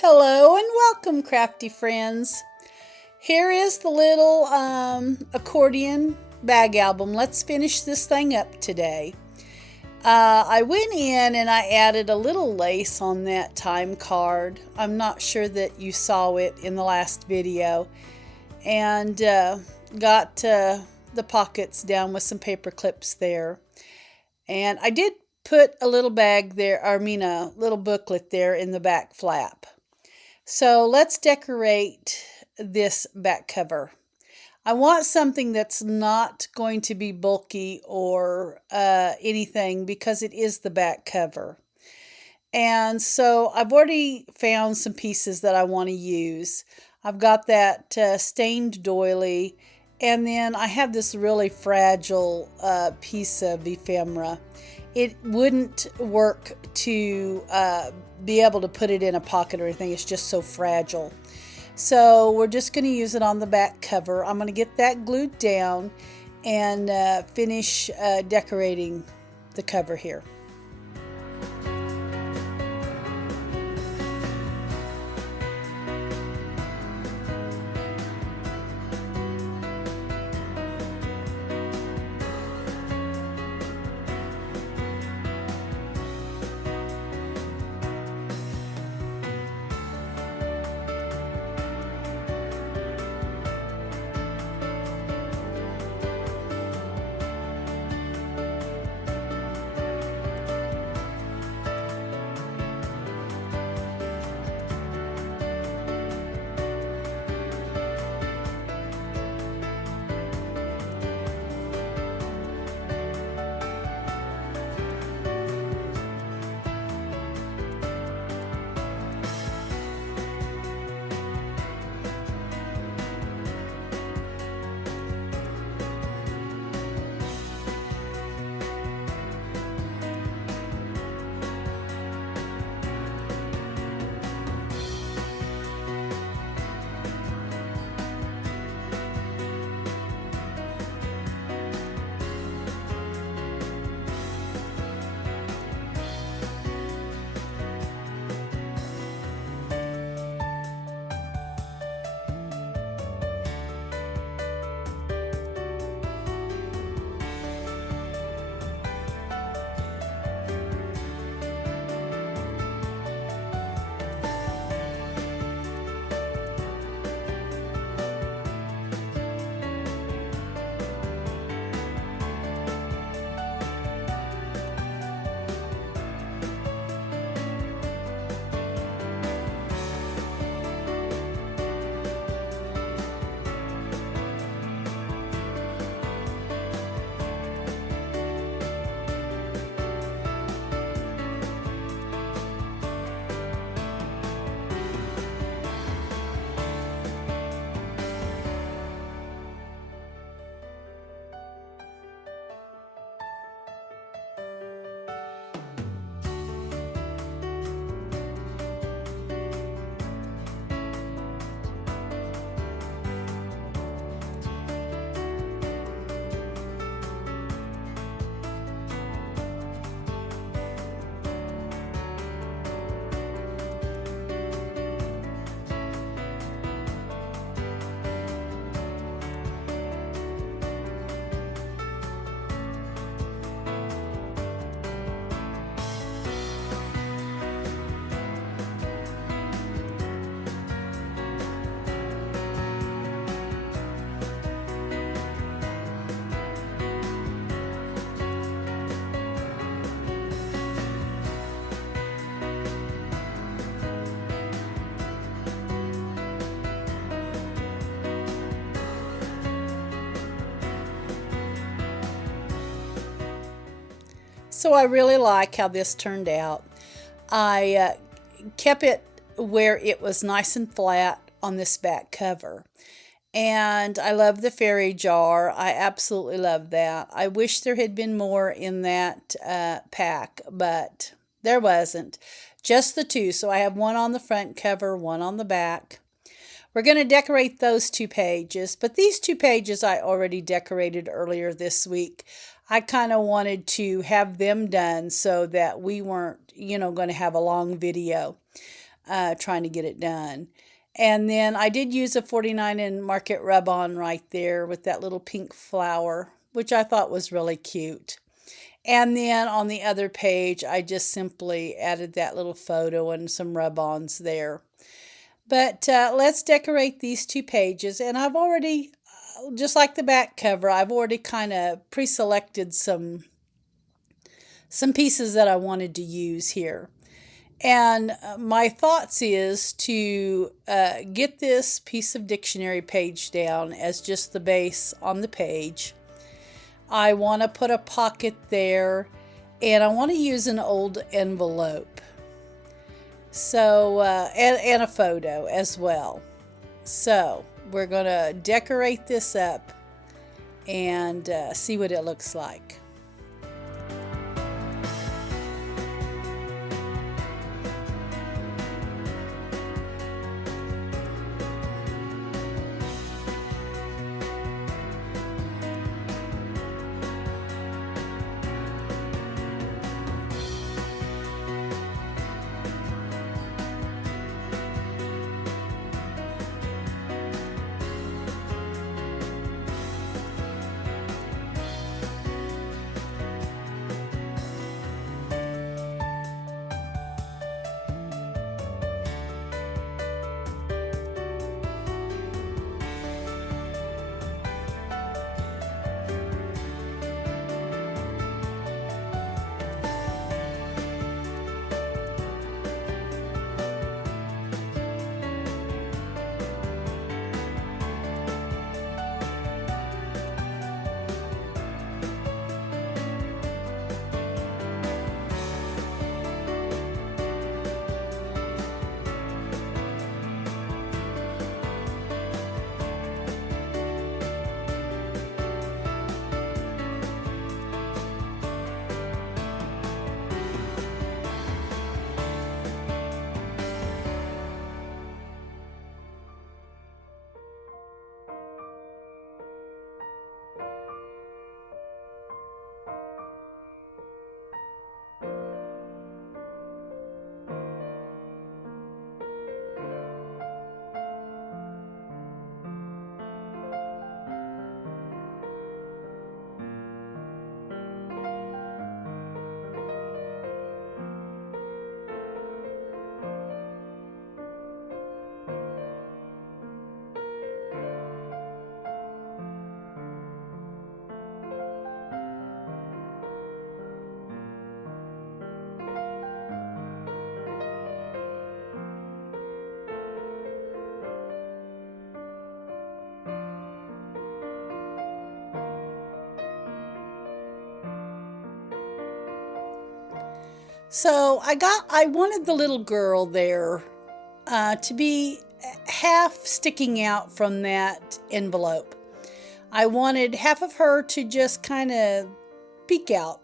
Hello and welcome, crafty friends. Here is the little accordion bag album. Let's finish this thing up today. I went in and I added a little lace on that time card. I'm not sure that you saw it in the last video. And got the pockets down with some paper clips there. And I did put a little bag there, a little booklet there in the back flap. So let's decorate this back cover. I want something that's not going to be bulky or anything because it is the back cover. And so I've already found some pieces that I want to use. I've got that stained doily, and then I have this really fragile piece of ephemera. It wouldn't work to be able to put it in a pocket or anything. It's just so fragile. So we're just going to use it on the back cover. I'm going to get that glued down and finish decorating the cover here. So I really like how this turned out. I kept it where it was nice and flat on this back cover. And I love the fairy jar. I absolutely love that. I wish there had been more in that pack, but there wasn't. Just the two. So I have one on the front cover, one on the back. We're going to decorate those 2 pages, but these 2 pages I already decorated earlier this week. I kind of wanted to have them done so that we weren't, going to have a long video. trying to get it done. And then I did use a 49 in Market rub-on right there with that little pink flower, which I thought was really cute. And then on the other page, I just simply added that little photo and some rub-ons there. But let's decorate these two pages. And I've already, just like the back cover, I've already kind of pre-selected some pieces that I wanted to use here. And my thoughts is to get this piece of dictionary page down as just the base on the page. I want to put a pocket there, and I want to use an old envelope. So, and a photo as well. So, we're going to decorate this up and see what it looks like. So I wanted the little girl there to be half sticking out from that envelope. I wanted half of her to just kind of peek out.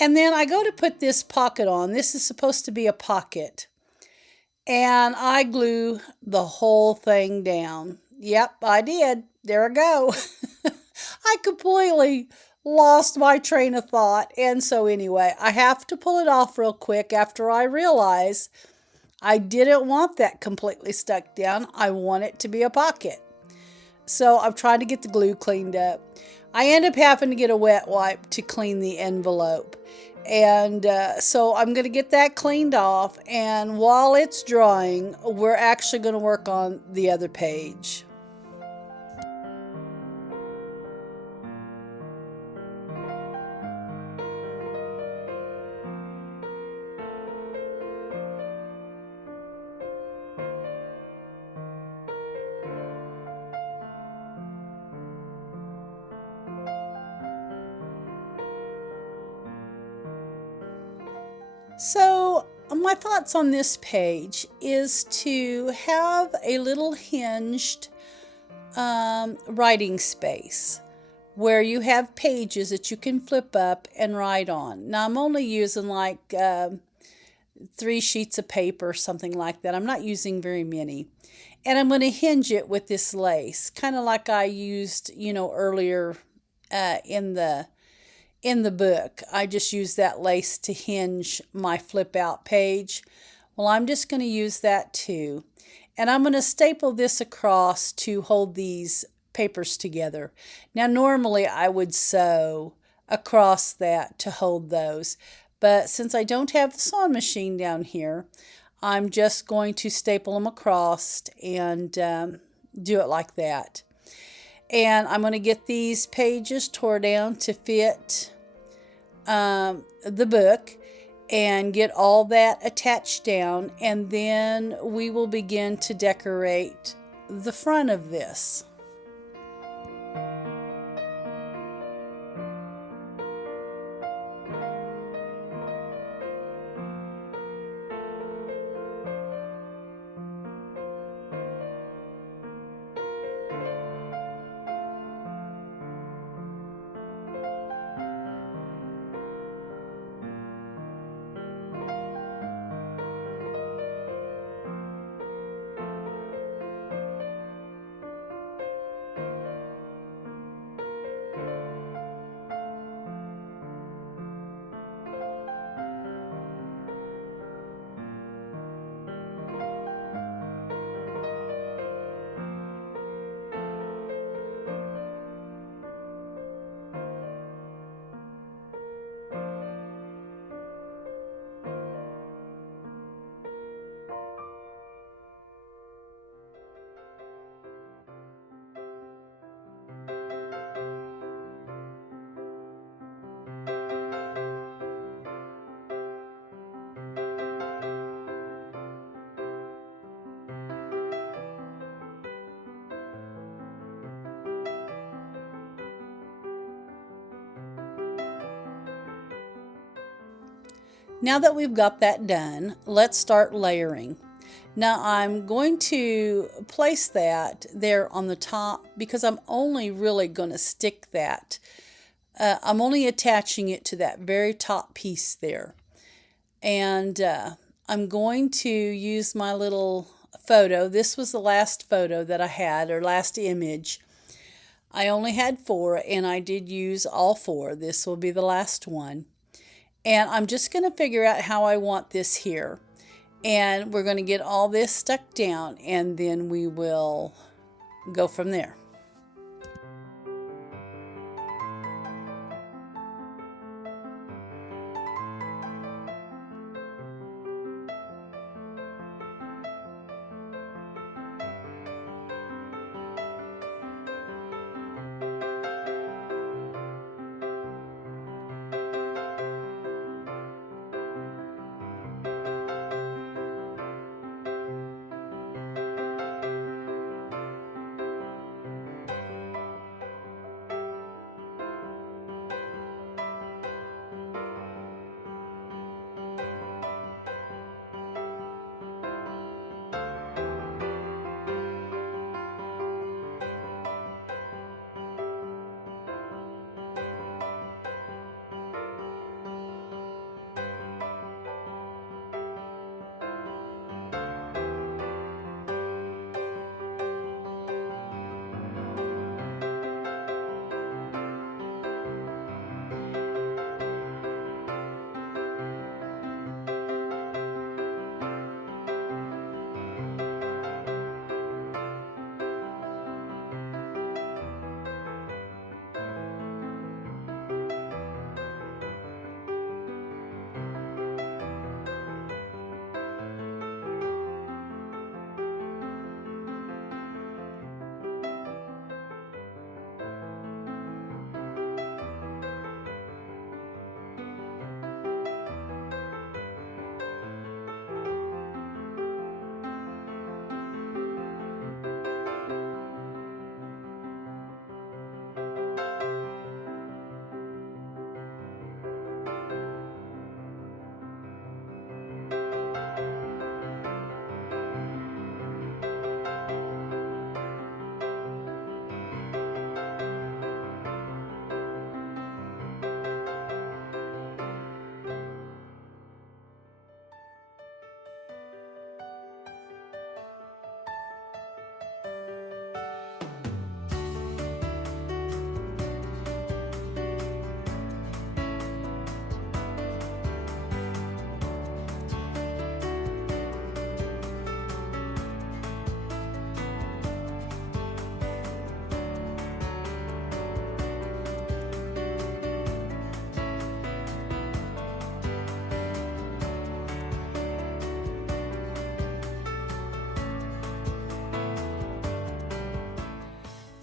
And then I go to put this pocket on. This is supposed to be a pocket. And I glue the whole thing down. Yep, I did. There I go. I completely lost my train of thought. And so anyway, I have to pull it off real quick after I realize I didn't want that completely stuck down. I want it to be a pocket. So I'm trying to get the glue cleaned up. I end up having to get a wet wipe to clean the envelope. And so I'm going to get that cleaned off. And while it's drying, we're actually going to work on the other page. So my thoughts on this page is to have a little hinged writing space where you have pages that you can flip up and write on. Now I'm only using like 3 sheets of paper, something like that. I'm not using very many. And I'm going to hinge it with this lace, kind of like I used, earlier in the book. I just used that lace to hinge my flip out page. Well, I'm just going to use that too. And I'm going to staple this across to hold these papers together. Now, normally I would sew across that to hold those. But since I don't have the sewing machine down here, I'm just going to staple them across and do it like that. And I'm going to get these pages tore down to fit the book and get all that attached down, and then we will begin to decorate the front of this. Now that we've got that done, let's start layering. Now I'm going to place that there on the top because I'm only really going to stick that. I'm only attaching it to that very top piece there. And I'm going to use my little photo. This was the last photo that I had, or last image. I only had 4 and I did use all 4. This will be the last one. And I'm just going to figure out how I want this here. And we're going to get all this stuck down and then we will go from there.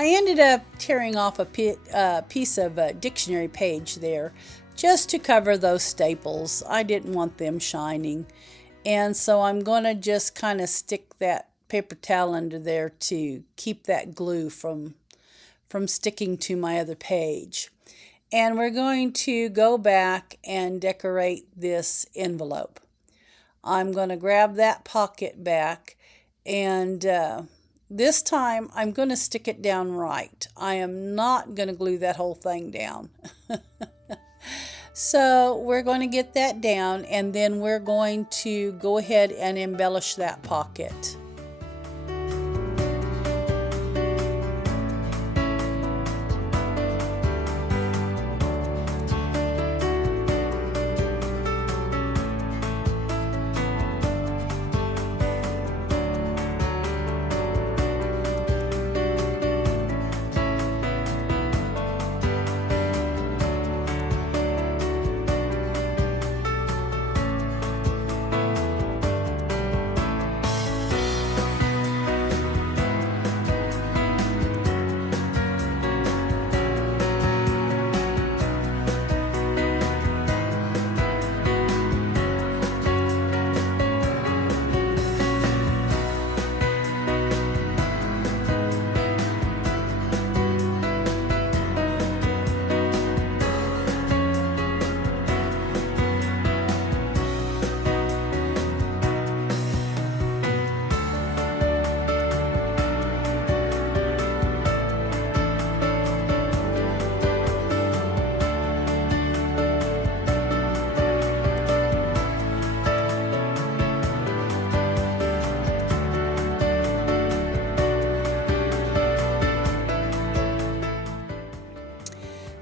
I ended up tearing off a piece of a dictionary page there just to cover those staples. I didn't want them shining. And so I'm going to just kind of stick that paper towel under there to keep that glue from sticking to my other page. And we're going to go back and decorate this envelope. I'm going to grab that pocket back, and this time I'm going to stick it down right. I am not going to glue that whole thing down. So we're going to get that down, and then we're going to go ahead and embellish that pocket.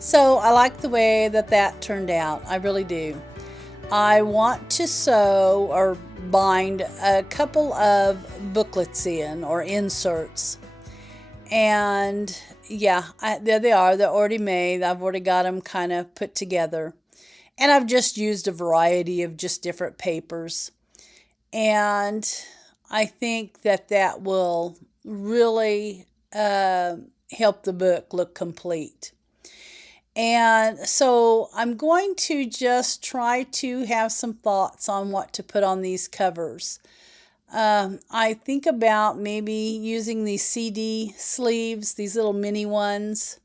So I like the way that turned out. I really do. I want to sew or bind a couple of booklets in, or inserts. And yeah, there they are. They're already made. I've already got them kind of put together. And I've just used a variety of just different papers. And I think that will really help the book look complete. And so I'm going to just try to have some thoughts on what to put on these covers. I think about maybe using these CD sleeves, these little mini ones.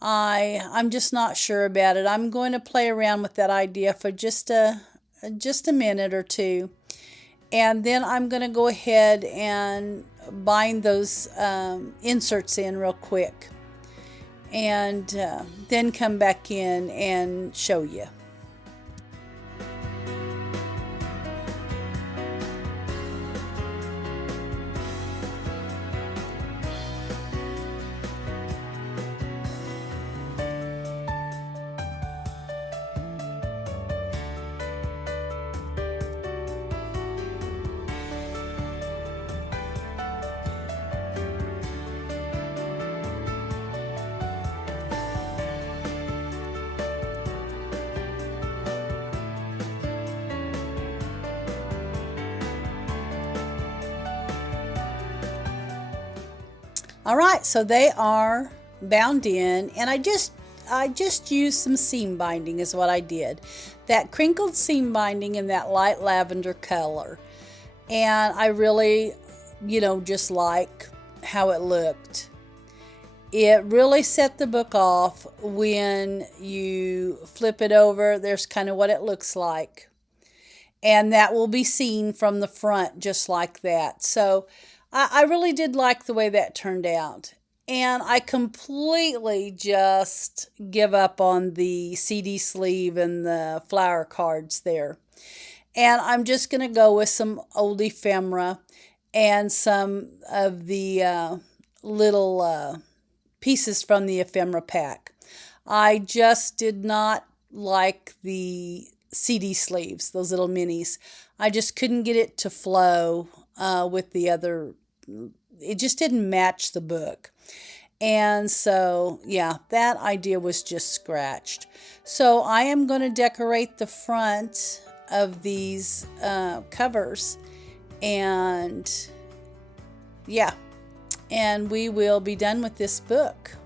I'm just not sure about it. I'm going to play around with that idea for just a minute or two. And then I'm going to go ahead and bind those inserts in real quick. And then come back in and show you. All right, so they are bound in, and I just used some seam binding is what I did. That crinkled seam binding in that light lavender color. And I really, just like how it looked. It really set the book off when you flip it over. There's kind of what it looks like. And that will be seen from the front just like that. So I really did like the way that turned out. And I completely just give up on the CD sleeve and the flower cards there. And I'm just going to go with some old ephemera and some of the little pieces from the ephemera pack. I just did not like the CD sleeves, those little minis. I just couldn't get it to flow with the other. It just didn't match the book. And so, yeah, that idea was just scratched. So I am going to decorate the front of these covers. And yeah, and we will be done with this book.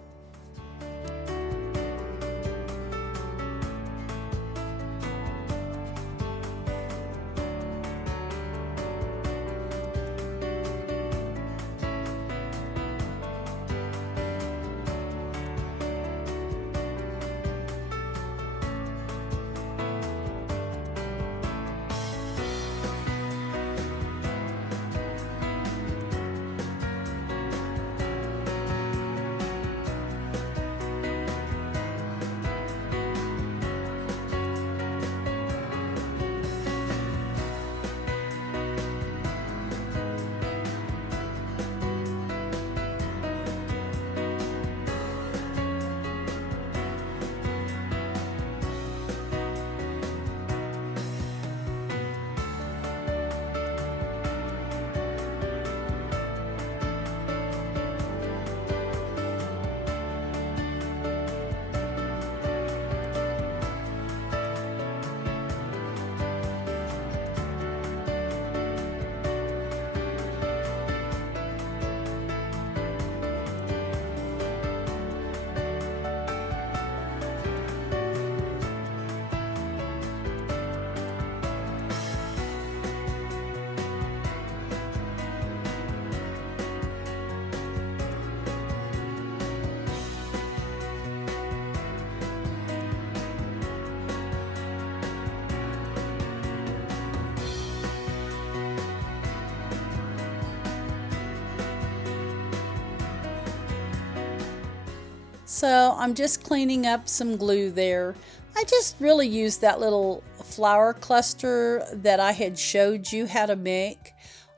So I'm just cleaning up some glue there. I just really used that little flower cluster that I had showed you how to make.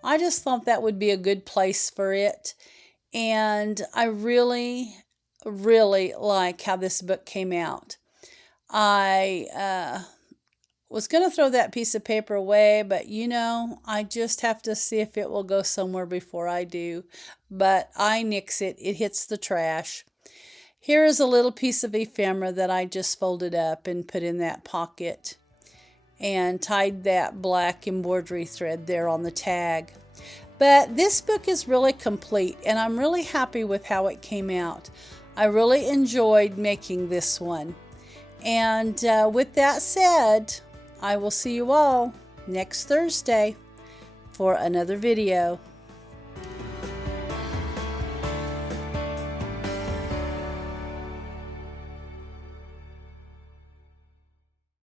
I just thought that would be a good place for it. And I really like how this book came out. I was going to throw that piece of paper away, but you know, I just have to see if it will go somewhere before I do. But I nix it. It hits the trash. Here is a little piece of ephemera that I just folded up and put in that pocket and tied that black embroidery thread there on the tag. But this book is really complete and I'm really happy with how it came out. I really enjoyed making this one. And with that said, I will see you all next Thursday for another video.